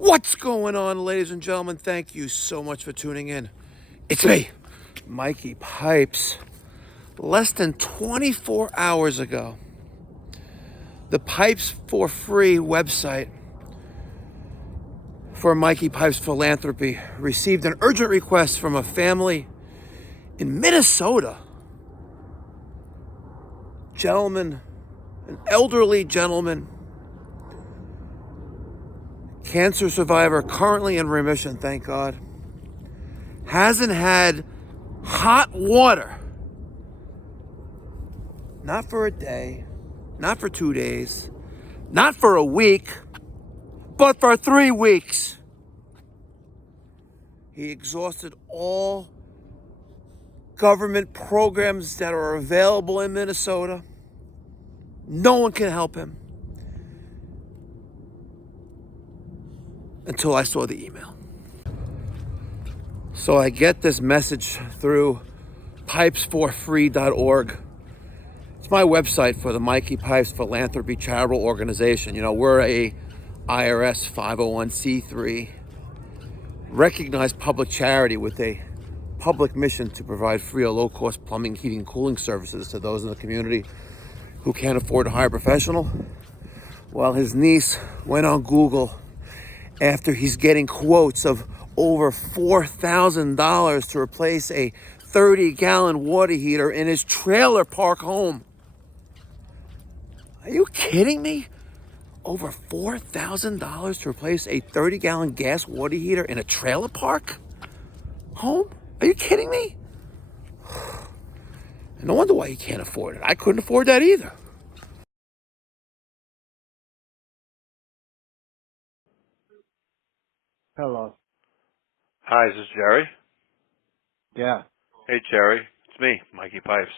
What's going on, ladies and gentlemen? Thank you so much for tuning in. It's me, Mikey Pipes. Less than 24 hours ago, the Pipes for Free website for Mikey Pipes Philanthropy received an urgent request from a family in Minnesota. Gentleman, an elderly gentleman, cancer survivor, currently in remission, thank God, hasn't had hot water. Not for a day, not for 2 days, not for a week, but for 3 weeks. He exhausted all government programs that are available in Minnesota. No one can help him. Until I saw the email. So I get this message through pipesforfree.org. It's my website for the Mikey Pipes Philanthropy charitable organization. You know, we're a IRS 501c3 recognized public charity with a public mission to provide free or low-cost plumbing, heating, and cooling services to those in the community who can't afford to hire a professional. Well, his niece went on Google after he's getting quotes of over $4,000 to replace a 30-gallon water heater in his trailer park home. Are you kidding me? Over $4,000 to replace a 30-gallon gas water heater in a trailer park home? Are you kidding me? No wonder why he can't afford it. I couldn't afford that either. Hello. Hi, is this Jerry? Yeah. Hey, Jerry. It's me, Mikey Pipes.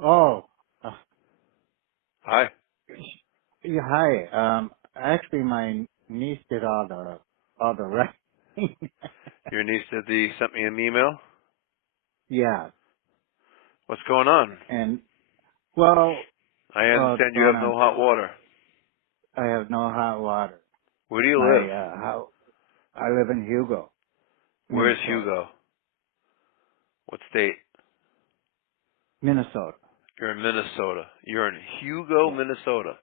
Oh. Hi. Yeah, hi. Actually, my niece did all the writing. Your niece sent me an email. Yeah. What's going on? And well, I it's understand you going have on no hot 2 weeks. water. I have no hot water. Where do you My live? how I live in Hugo, Where's Minnesota. Hugo? What state? Minnesota. You're in Minnesota. You're in Hugo, Yeah. Minnesota.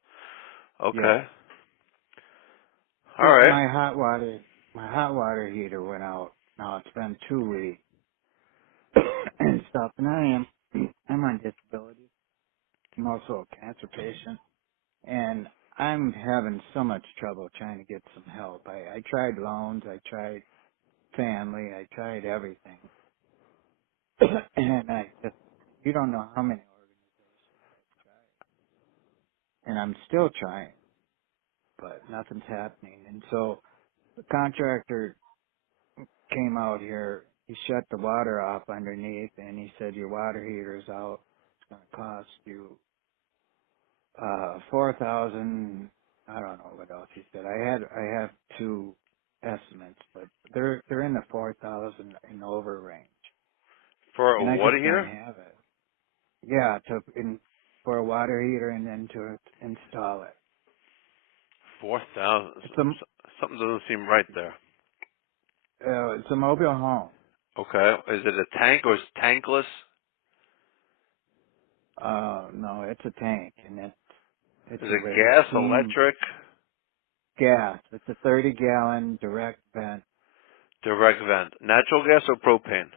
Yeah. Okay. All Well, right. my hot water heater went out. Now it's been 2 weeks and stuff, and I'm on disability. I'm also a cancer patient. And I'm having so much trouble trying to get some help. I tried loans, I tried family, I tried everything. And you don't know how many organizations I've tried. And I'm still trying, but nothing's happening. And so the contractor came out here, he shut the water off underneath and he said, your water heater's out. It's going to cost you 4,000. I don't know what else he said. I have two estimates, but they're in the 4,000 and over range, For a and I water just can't heater? have it. Yeah, for a water heater and then to install it. 4,000. It's Something doesn't seem right there. it's a mobile home. Okay. Is it a tank or is it tankless? No, it's a tank, and it's Is a it raised gas, steam electric, gas. It's a 30-gallon direct vent direct vent? Natural gas or propane?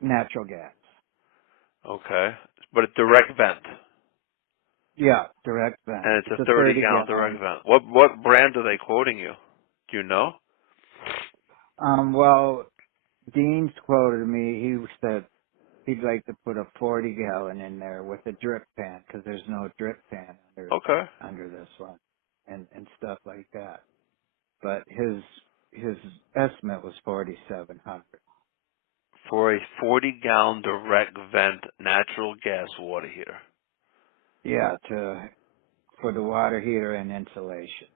natural gas. Okay. But a direct vent. Yeah, direct vent. And it's It's a a 30-gallon direct 30-gallon. vent. What brand are they quoting you? Do you know? Well, Dean's quoted me. He said he'd like to put a 40-gallon in there with a drip pan because there's no drip pan Okay. under this one, and stuff like that. But his estimate was 4,700. For a 40-gallon direct vent natural gas water heater. Yeah, for the water heater and insulation.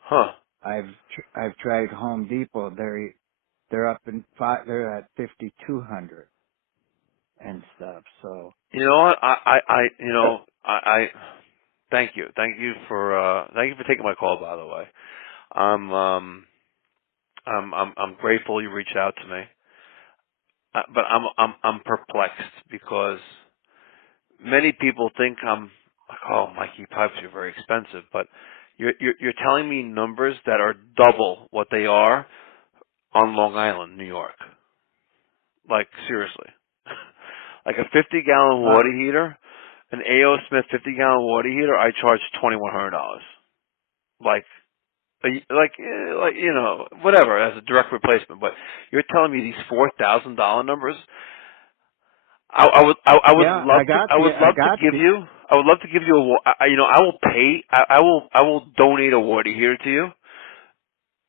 Huh. I've tried Home Depot. They're up in they're at 5,200 and stuff. So You know what? I Thank you for taking my call. By the way, I'm grateful you reached out to me. But I'm perplexed because many people think I'm like, oh, Mikey Pipes, you're very expensive, but you're telling me numbers that are double what they are on Long Island, New York. Like seriously, like a 50-gallon Well, water heater, an A.O. Smith 50-gallon water heater, I charge $2,100. Like. Like whatever as a direct replacement, but you're telling me these $4,000 numbers. I would yeah, love to I would love to give you I will pay I will donate a water heater to you.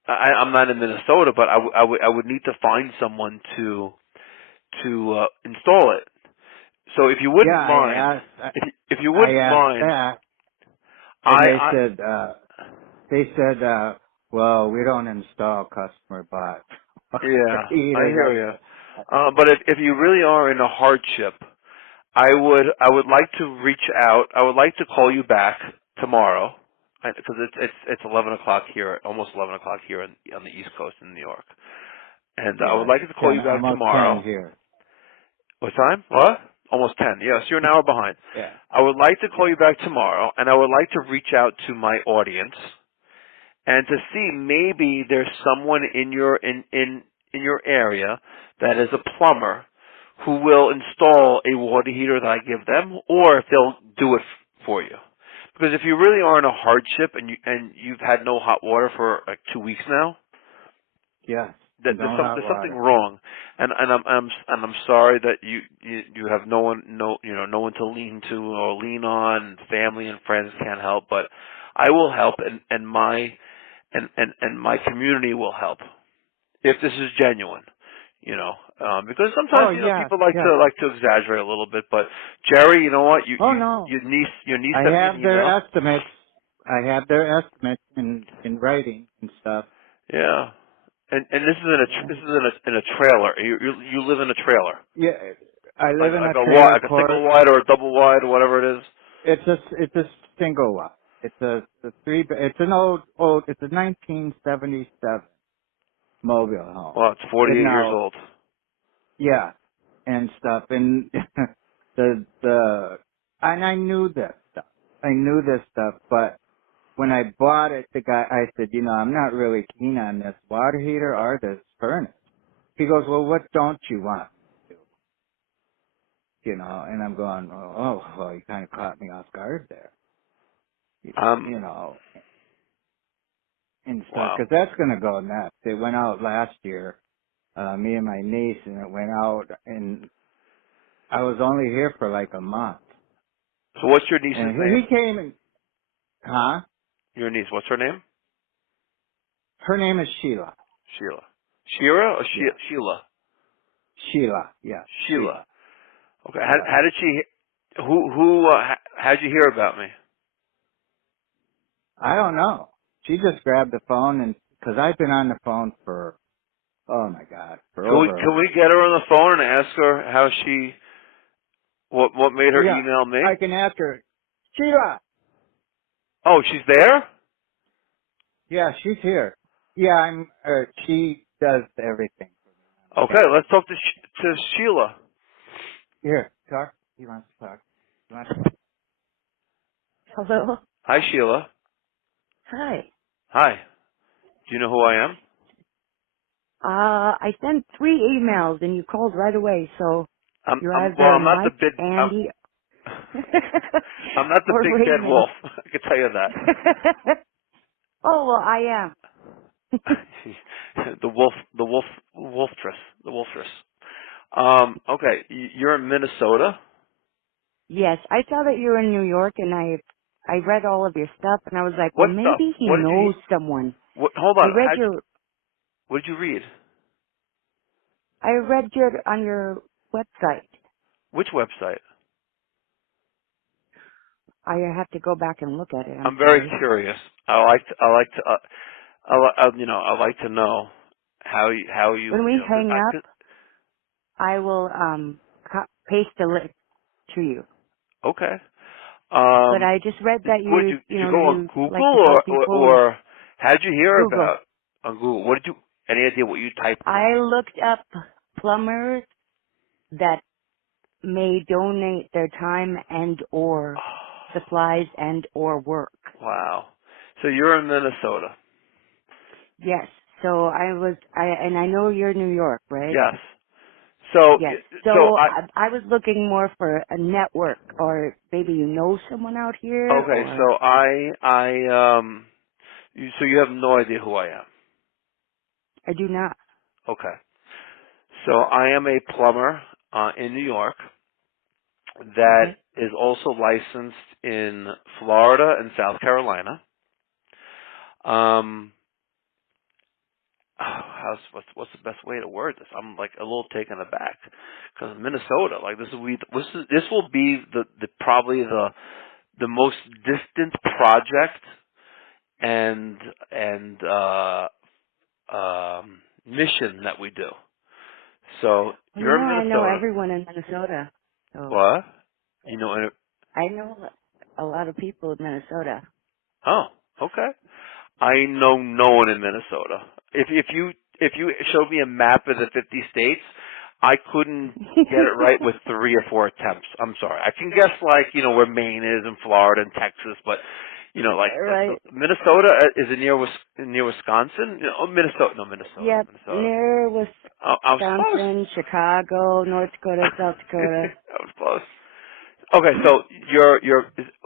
I'm not in Minnesota, but I would need to find someone to install it. So if you yeah, wouldn't mind, if you I wouldn't asked mind, that, and I they said, well, we don't install customer bought yeah, I heaters. hear you. But if you really are in a hardship, I would like to reach out. I would like to call you back tomorrow because it's 11 o'clock here, almost 11 o'clock here on the East Coast in New York, and I Yeah, would like it's to call 10, you back almost 10 tomorrow. here. What time? What? Almost 10. Yes, you're an hour behind. Yeah, I would like to call yeah, you back tomorrow, and I would like to reach out to my audience and to see maybe there's someone in your area that is a plumber who will install a water heater that I give them, or if they'll do it for you. Because if you really are in a hardship and you've had no hot water for like 2 weeks now, yes. that No hot there's something water. wrong, and I'm sorry that you have no one no one to lean to or lean on. Family and friends can't help, but I will help, and my community will help if this is genuine, because sometimes Oh, yes, people yes. like to exaggerate a little bit. But Jerry, you know what? Oh, no. Your niece I sent me an have their email. estimates. I have their estimates in writing and stuff. Yeah, and this is Yeah. in a trailer. You live in a trailer, Yeah, I like live in a trailer like a single court. wide or a double wide or whatever it is. It's a single lot. It's a it's an old, it's a 1977 mobile home. Well, it's And 48 years now, old. yeah, and stuff. And and I knew this stuff. I knew this stuff, but when I bought it, I said, I'm not really keen on this water heater or this furnace. He goes, well, what don't you want to do? And I'm going, well, you kind of caught me off guard there, you know, and stuff, Wow. because that's going to go nuts. It went out last year, me and my niece, and it went out, and I was only here for like a month. So what's your niece's And he name? came and, huh? Your niece. What's her name? Her name is Sheila. Sheila. Shira or Yeah. Sheila? Sheila. Yeah. Sheila. Sheila. Okay. Yeah. How did she? How'd you hear about me? I don't know. She just grabbed the phone and, cause I've been on the phone for, oh my God, for Can over, we get her on the phone and ask her how what made her yeah, email me? I can ask her, Sheila! Oh, she's there? Yeah, she's here. Yeah, she does everything for me on the Okay, phone. let's talk to Sheila. Here, talk. He wants to talk. You want to? Hello. Hi, Sheila. Hi. Hi. Do you know who I am? I sent 3 emails and you called right away, so you're either I'm not the Mike, big Andy, I'm not the or big bad Raymond. wolf. I can tell you that. Oh, well, I am. the wolftress, the wolftress. Okay, you're in Minnesota. Yes, I saw that you were in New York, and I read all of your stuff, and I was like, well, What stuff? maybe he What did you? knows someone. Hold I on. read your What did you read? on your website. Which website? I have to go back and look at it. I'm I'm very sorry. curious. I like to know how you When we hang up, 'cause- I will paste a link to you. okay. But I just read that What did you you know, go on you like to Google help people. or how did you hear Google. about on Google? What did you? Any idea what you typed in? I looked up plumbers that may donate their time and or supplies and or work. Wow. So you're in Minnesota. Yes. So and I know you're New York, right? Yes. So Yes. so So I I was looking more for a network, or maybe you know someone out here, okay. or So so you have no idea who I am. I do not. Okay. So I am a plumber in New York that Okay. is also licensed in Florida and South Carolina. Um, what's the best way to word this? I'm like a little taken aback because Minnesota, like this will be the probably the most distant project and mission that we do. So Well, you're in I know Minnesota. everyone in Minnesota, so What? You know, I know a lot of people in Minnesota. oh, okay. I know no one in Minnesota. If you showed me a map of the 50 states, I couldn't get it right with 3 or 4 attempts. I'm sorry. I can guess like where Maine is and Florida and Texas, but like Right. Minnesota is it near Wisconsin? Oh, Minnesota. No, Minnesota. Yep. Minnesota. Near I was close. Wisconsin, Chicago, North Dakota, South Dakota. I was close. Okay, so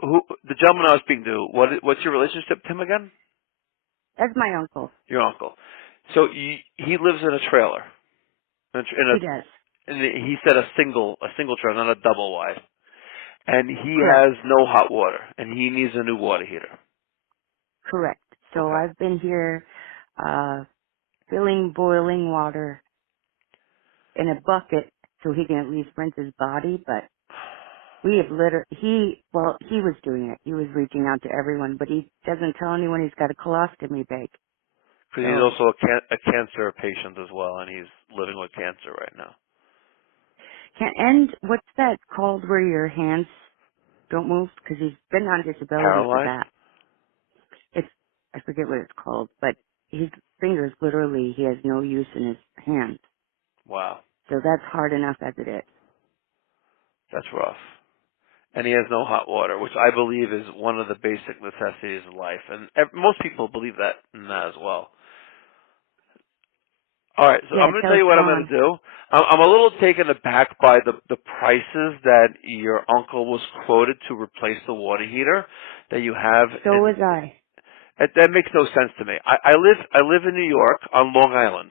who the gentleman I was speaking to? What's your relationship to him again? That's my uncle. Your uncle. So he lives in a trailer, He does. he said a single trailer, not a double wide, and he Correct. has no hot water, and he needs a new water heater. Correct. So Okay. I've been here, filling boiling water in a bucket so he can at least rinse his body, but we have he was doing it. He was reaching out to everyone, but he doesn't tell anyone he's got a colostomy bag. Because he's So, also a cancer patient as well, and he's living with cancer right now. and what's that called where your hands don't move? Because he's been on disability for Paralyzed? that. I forget what it's called, but his fingers literally, he has no use in his hands. Wow, So that's hard enough as it is. that's rough. And he has no hot water, which I believe is one of the basic necessities of life, and most people believe that in that as well. All right, so Yeah, I'm going to till tell you it's what I'm going gone. to do. I'm a little taken aback by the prices that your uncle was quoted to replace the water heater that you have, So and was I. that makes no sense to me. I live in New York on Long Island,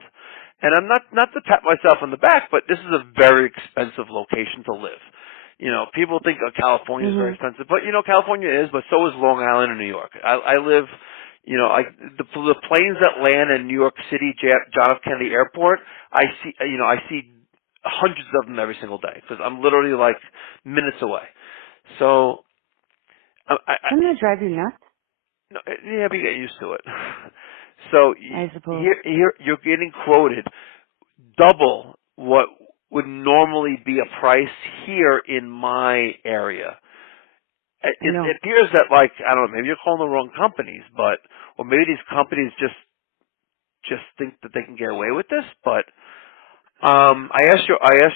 and I'm not to pat myself on the back, but this is a very expensive location to live. People think California is very Mhm. expensive, but California is, but so is Long Island and New York. I live, the planes that land in New York City, John F. Kennedy Airport. I see hundreds of them every single day because I'm literally like minutes away. So, Doesn't that drive you nuts? no, yeah, but you get used to it. So I suppose. here you're getting quoted double what would normally be a price here in my area. I know. It appears that like I don't know, maybe you're calling the wrong companies, or maybe these companies just think that they can get away with this. But I asked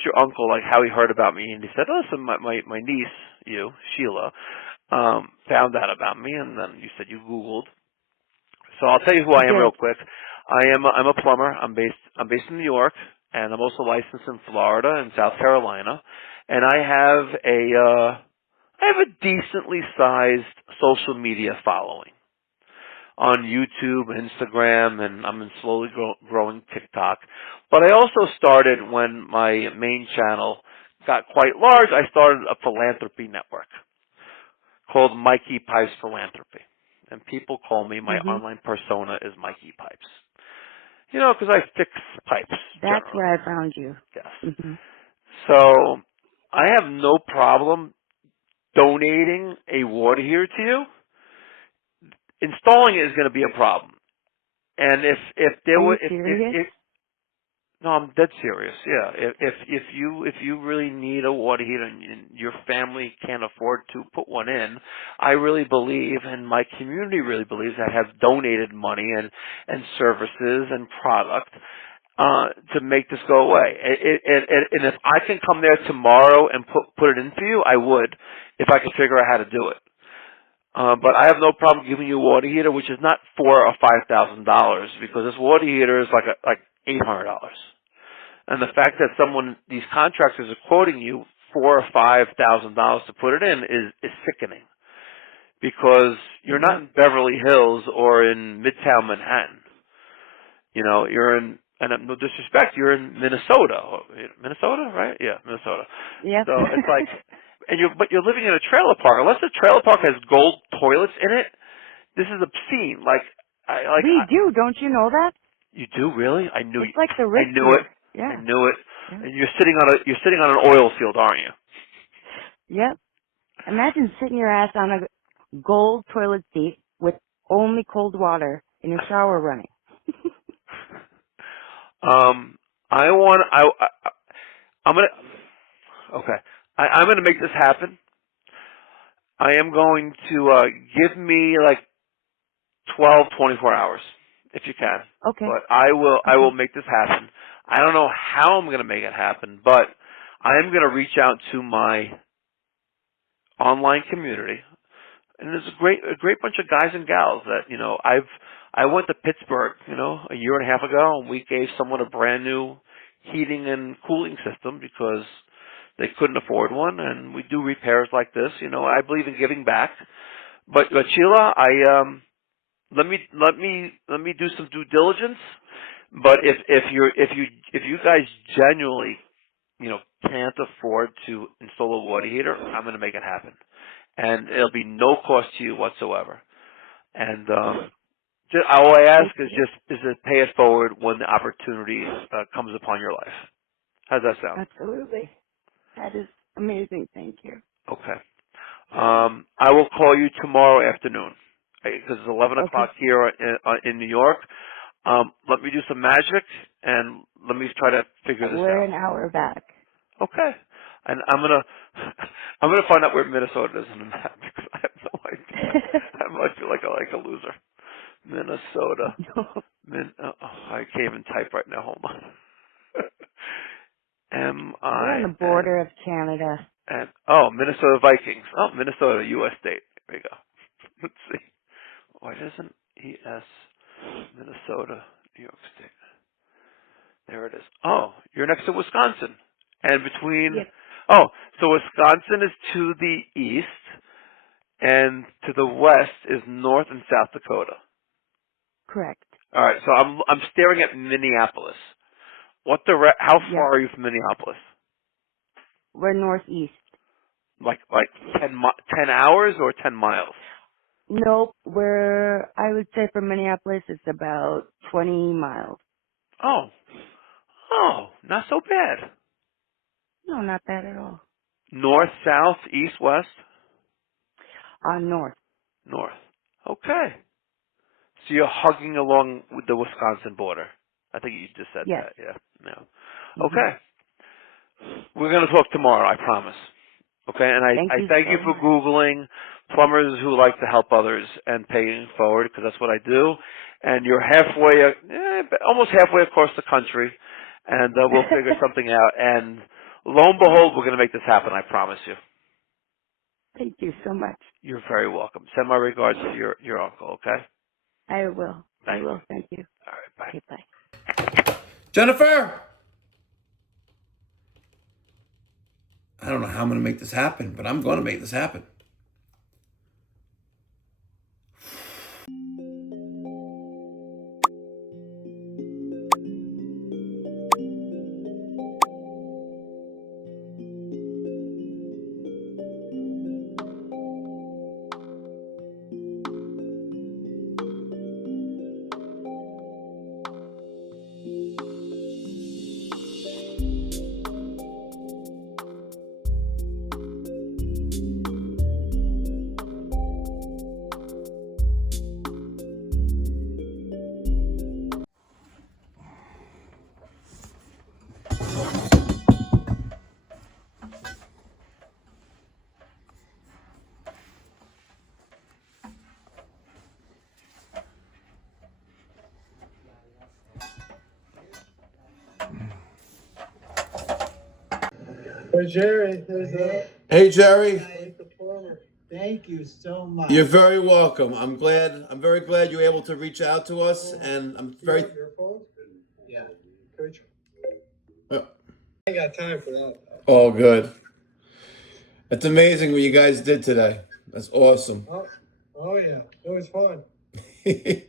your uncle like how he heard about me, and he said, "Oh, listen, my niece, Sheila, found out about me, and then you said you Googled." So I'll tell you who I I am real did. quick. I'm a plumber. I'm based in New York, and I'm also licensed in Florida and South Carolina. And I have a decently sized social media following on YouTube, Instagram, and I'm slowly growing TikTok. But I also started when my main channel got quite large. I started a philanthropy network called Mikey Pipes Philanthropy. And people call me, my Mhm. online persona is Mikey Pipes. Because I fix pipes, That's generally. where I found you. Yes. Mhm. So, I have no problem donating a water heater to you. Installing it is going to be a problem. And if there Are were, you serious? if No, I'm dead serious. Yeah, if you really need a water heater and your family can't afford to put one in, I really believe, and my community really believes, I have donated money and services and product to make this go away. And if I can come there tomorrow and put it in for you, I would, if I could figure out how to do it. But I have no problem giving you a water heater, which is not $4,000 or $5,000, because this water heater is like $800. And the fact that these contractors are quoting you $4,000 or $5,000 to put it in is sickening, because you're not in Beverly Hills or in Midtown Manhattan. You know, you're in, and no disrespect, you're in Minnesota. Minnesota, right? Yeah, Minnesota. Yep. So it's like, but you're living in a trailer park. Unless the trailer park has gold toilets in it, this is obscene. We do, don't you know that? You do, really? I knew. It's like the I rich knew here. it. Yeah. I knew it. Yeah. And you're sitting on an oil field, aren't you? Yep. Imagine sitting your ass on a gold toilet seat with only cold water in your shower running. I'm gonna. Okay. I'm gonna make this happen. I am going to give me like 24 hours, if you can. Okay. But I will Okay. make this happen. I don't know how I'm going to make it happen, but I am going to reach out to my online community, and there's a great bunch of guys and gals that, you know, I went to Pittsburgh, you know, a year and a half ago, and we gave someone a brand new heating and cooling system because they couldn't afford one, and we do repairs like this. You know, I believe in giving back. But Sheila, let me do some due diligence. But if you guys genuinely, you know, can't afford to install a water heater, I'm going to make it happen, and it'll be no cost to you whatsoever. And all I ask is to pay it forward when the opportunity comes upon your life. How's that sound? Absolutely. That is amazing. Thank you. Okay. I will call you tomorrow afternoon because it's 11 o'clock Okay. here in New York. Let me do some magic and let me try to figure this We're out. an hour back. Okay. And I'm gonna find out where Minnesota is in the map because I have no idea. I might feel like a loser. Minnesota. I can't even type right now. Hold on. We're on the M-I-N. border of Canada. And Minnesota Vikings. Oh, Minnesota, U.S. state. There you go. Let's see. Why doesn't E.S. Minnesota, New York State? There it is. Oh, you're next to Wisconsin. And between, Yes. so Wisconsin is to the east, and to the west is North and South Dakota. Correct. All right, so I'm staring at Minneapolis. How Yep. far are you from Minneapolis? We're northeast. Like 10 hours or 10 miles? Nope. I would say from Minneapolis, it's about 20 miles. Oh, not so bad. No, not bad at all. North, south, east, west? North. North. Okay. So you're hugging along with the Wisconsin border. I think you just said Yes. that, yeah. No. Mm-hmm. Okay. We're going to talk tomorrow, I promise. Okay, and I Thank you thank you so for much. Googling plumbers who like to help others and paying forward, because that's what I do. And you're almost halfway across the country, and we'll figure something out. And lo and behold, we're going to make this happen, I promise you. Thank you so much. You're very welcome. Send my regards to your uncle, okay? I will. I Thanks. will. Thank you. All right, bye. Okay, bye. Jennifer! I don't know how I'm going to make this happen, but I'm going to make this happen. Hey, Jerry. There's Hey, Jerry. the plumber. Thank you so much. You're very welcome. I'm very glad you were able to reach out to us, and I'm very. Your phone? Yeah. Coach. Yeah. I ain't got time for that. All good. It's amazing what you guys did today. That's awesome. Oh yeah. It was fun. We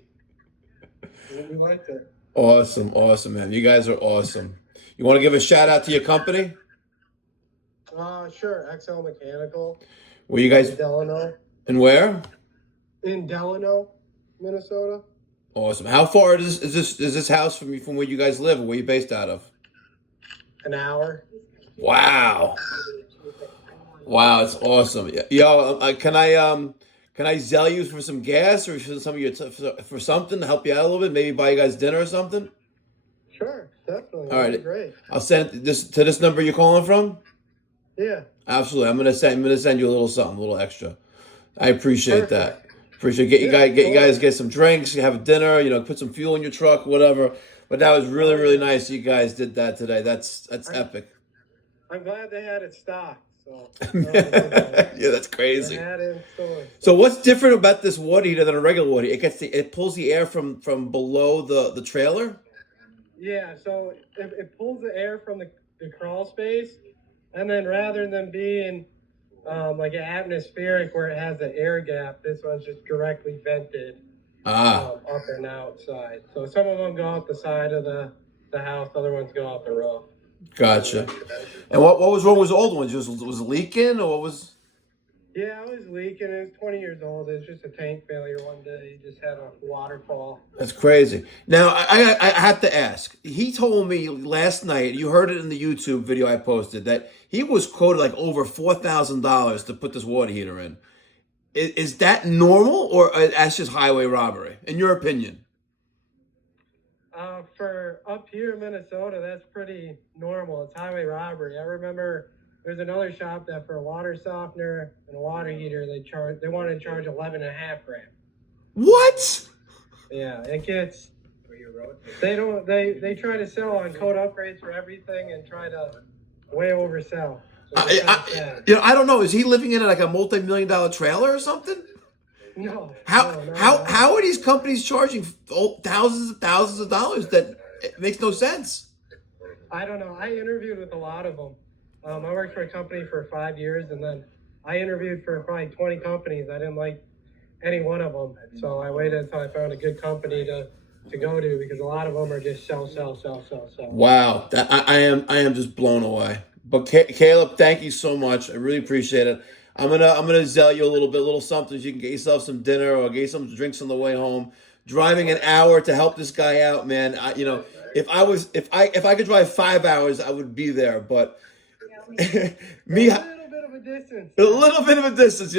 liked it. Awesome, man. You guys are awesome. You want to give a shout out to your company? Sure. XL Mechanical. Where you guys? Delano. And where? In Delano, Minnesota. Awesome. How far is this house from where you guys live, or where you based out of? An hour. Wow, it's awesome. Yo, can I sell you for some gas or for some of your for something to help you out a little bit? Maybe buy you guys dinner or something. Sure, definitely. All right, great. I'll send this to this number you're calling from. Yeah. Absolutely, I'm gonna send you a little something, a little extra. I appreciate that. Appreciate you guys get some drinks, you have a dinner, put some fuel in your truck, whatever. But that was really nice. You guys did that today. That's epic. I'm glad they had it stocked. So yeah, that's crazy. They had it in store. So what's different about this water heater than a regular water heater? It pulls the air from below the trailer. Yeah, so it pulls the air from the crawl space, and then rather than being like an atmospheric where it has the air gap, this one's just directly vented up and outside. So some of them go out the side of the house, other ones go out the roof. Gotcha. And what was wrong with the old ones? Was it leaking, or what was? Yeah, it was leaking. It was 20 years old. It was just a tank failure one day. He just had a waterfall. That's crazy. Now, I have to ask. He told me last night, you heard it in the YouTube video I posted, that he was quoted like over $4,000 to put this water heater in. Is that normal, or that's just highway robbery, in your opinion? For up here in Minnesota, that's pretty normal. It's highway robbery. I remember there's another shop that for a water softener and a water heater, they wanted to charge 11.5 grand. What? Yeah, it gets. They try to sell on code upgrades for everything and try to way oversell. So I don't know. Is he living in like a multi-million-dollar trailer or something? No. How are these companies charging thousands of dollars? That it makes no sense. I don't know. I interviewed with a lot of them. I worked for a company for 5 years, and then I interviewed for probably 20 companies. I didn't like any one of them, so I waited until I found a good company to go to, because a lot of them are just sell. Wow, I am just blown away. But Caleb, thank you so much. I really appreciate it. I'm gonna sell you a little something. So you can get yourself some dinner or get you some drinks on the way home. Driving an hour to help this guy out, man. If I could drive 5 hours, I would be there. But me, a little bit of a distance. A little bit of a distance,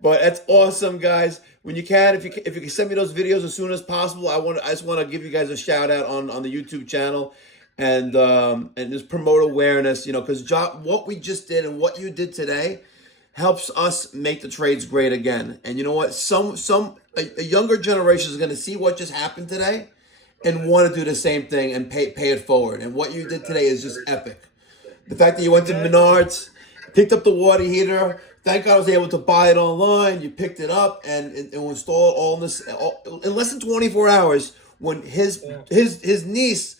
But that's awesome, guys. When you can, if you can send me those videos as soon as possible, I just want to give you guys a shout out on the YouTube channel, and just promote awareness, because what we just did and what you did today helps us make the trades great again. And you know what? A younger generation is going to see what just happened today and want to do the same thing and pay it forward. And what you did today is just epic. The fact that you went to Menards, picked up the water heater. Thank God I was able to buy it online. You picked it up and installed all this in less than 24 hours. When his niece,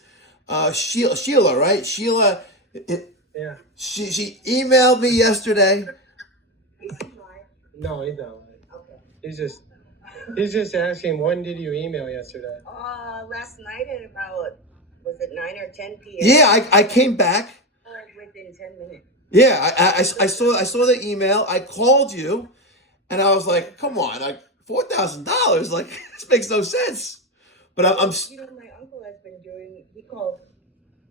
Sheila, right? Sheila, she emailed me yesterday. No, he's not. Okay. He's just asking, when did you email yesterday? Last night at about, was it 9 or 10 p.m.? Yeah, I came back. Within 10 minutes. Yeah, I saw the email. I called you, and I was like, "Come on, like $4,000? Like this makes no sense." But I'm. My uncle has been doing. He called.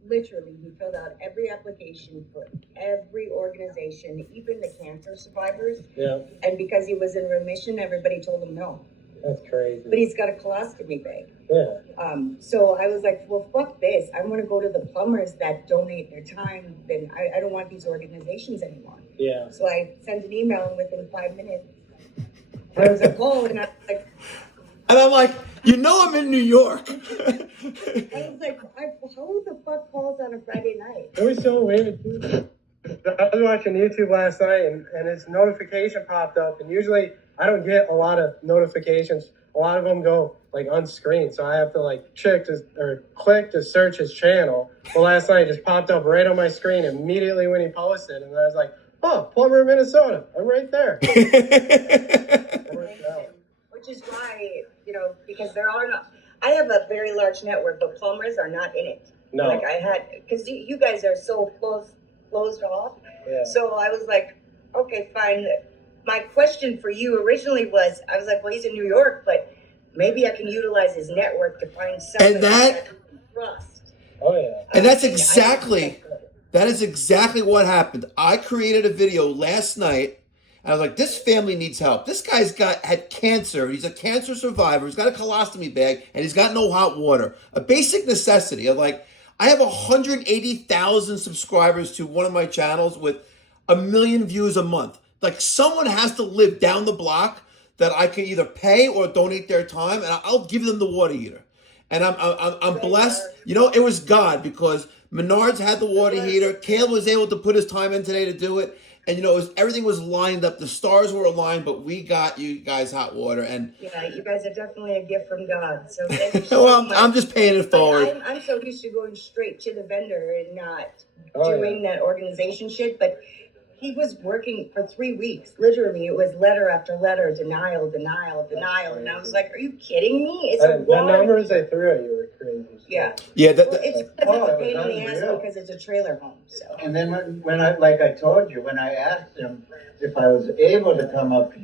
Literally, he filled out every application for every organization, even the cancer survivors. Yeah. And because he was in remission, everybody told him no. That's crazy. But he's got a colostomy bag. Yeah. So I was like, well, fuck this. I want to go to the plumbers that donate their time. Then I don't want these organizations anymore. Yeah. So I sent an email, and within 5 minutes, there was a call, and I was like. And I'm like, You know I'm in New York. I was like, who the fuck calls on a Friday night? It was so weird, too. I was watching YouTube last night, and his notification popped up, and usually I don't get a lot of notifications. A lot of them go like unscreened, so I have to like click to search his channel. Well, last night it just popped up right on my screen immediately when he posted, and I was like, "Oh, Plumber, Minnesota, I'm right there." Which is why, because there are not. I have a very large network, but plumbers are not in it. No. Like because you guys are so closed off. Yeah. So I was like, okay, fine. My question for you originally was, I was like, well, he's in New York, but maybe I can utilize his network to find somebody And that- I can trust. Oh yeah. And that's exactly what happened. I created a video last night. And I was like, this family needs help. This guy's had cancer. He's a cancer survivor. He's got a colostomy bag, and he's got no hot water. A basic necessity. I have 180,000 subscribers to one of my channels with 1 million views a month. Like, someone has to live down the block that I can either pay or donate their time, and I'll give them the water heater. And I'm blessed. It was God, because Menards had the water heater. Caleb was able to put his time in today to do it. And everything was lined up. The stars were aligned, but we got you guys hot water. And yeah, you guys are definitely a gift from God. So thank you so well, much. I'm just paying it forward. I'm so used to going straight to the vendor and not doing that organization shit. But he was working for 3 weeks. Literally, it was letter after letter, denial. And I was like, are you kidding me? It's a the numbers they threw at you were crazy. Yeah. Yeah. Well, it's a pain in the ass because it's a trailer home. So. And then when I, like I told you, when I asked him if I was able to come up to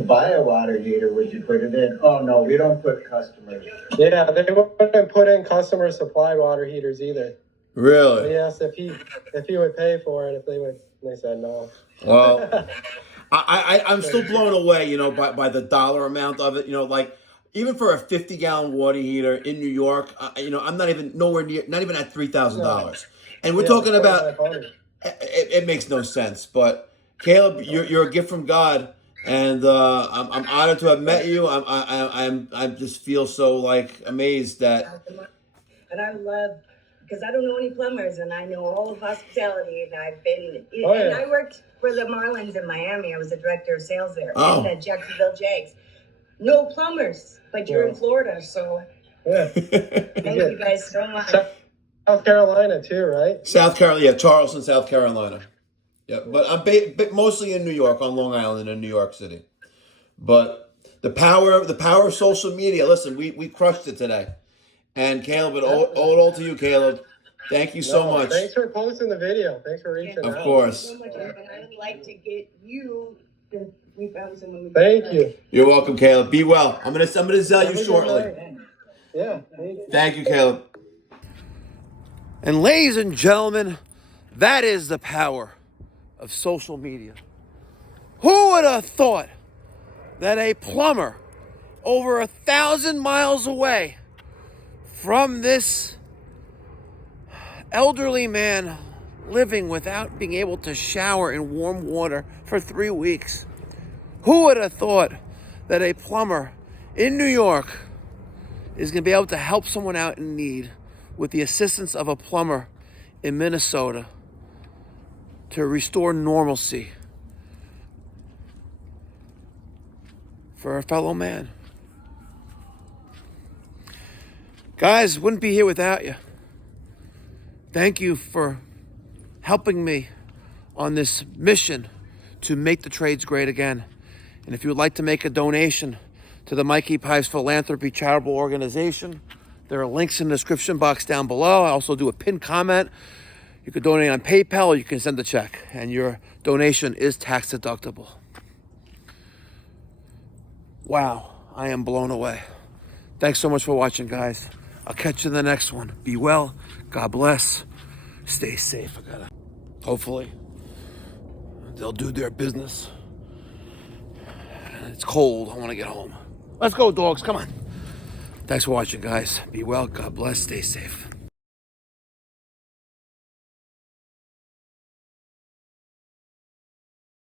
buy a water heater, would you put it in? Oh no, we don't put customers. Yeah, they wouldn't put in customer supplied water heaters either. Really? They asked if he would pay for it, they said no. Well, I'm still blown away, by the dollar amount of it. Even for a 50-gallon water heater in New York, I'm not even nowhere near, not even at $3,000. And we're talking about, it makes no sense. But Caleb, you're a gift from God, and I'm honored to have met you. I just feel so amazed that. And I love. Because I don't know any plumbers, and I know all of hospitality, and I've been. Oh, yeah. And I worked for the Marlins in Miami. I was the director of sales there, Oh. and the Jacksonville Jags. No plumbers, but you're in Florida, so Yeah. thank you guys so much. South Carolina too, right? South Carolina, yeah, Charleston, South Carolina. Yeah, but I'm mostly in New York, on Long Island, in New York City. But the power of social media. Listen, we crushed it today. And Caleb, it all to you, Caleb. Thank you so much. Thanks for posting the video. Thanks for reaching out. Of course. Thank you so much, and I would like to get you. We found someone. Thank you. You're welcome, Caleb. Be well. I'm gonna sell you shortly. Yeah. Thank you, Caleb. And ladies and gentlemen, that is the power of social media. Who would have thought that a plumber over 1,000 miles away from this elderly man living without being able to shower in warm water for 3 weeks, who would have thought that a plumber in New York is going to be able to help someone out in need with the assistance of a plumber in Minnesota to restore normalcy for a fellow man? Guys, wouldn't be here without you. Thank you for helping me on this mission to make the trades great again. And if you would like to make a donation to the Mikey Pipes Philanthropy charitable organization, there are links in the description box down below. I also do a pinned comment. You can donate on PayPal, or you can send a check, and your donation is tax deductible. Wow, I am blown away. Thanks so much for watching, guys. I'll catch you in the next one. Be well. God bless. Stay safe. Hopefully, they'll do their business. It's cold. I want to get home. Let's go, dogs. Come on. Thanks for watching, guys. Be well. God bless. Stay safe.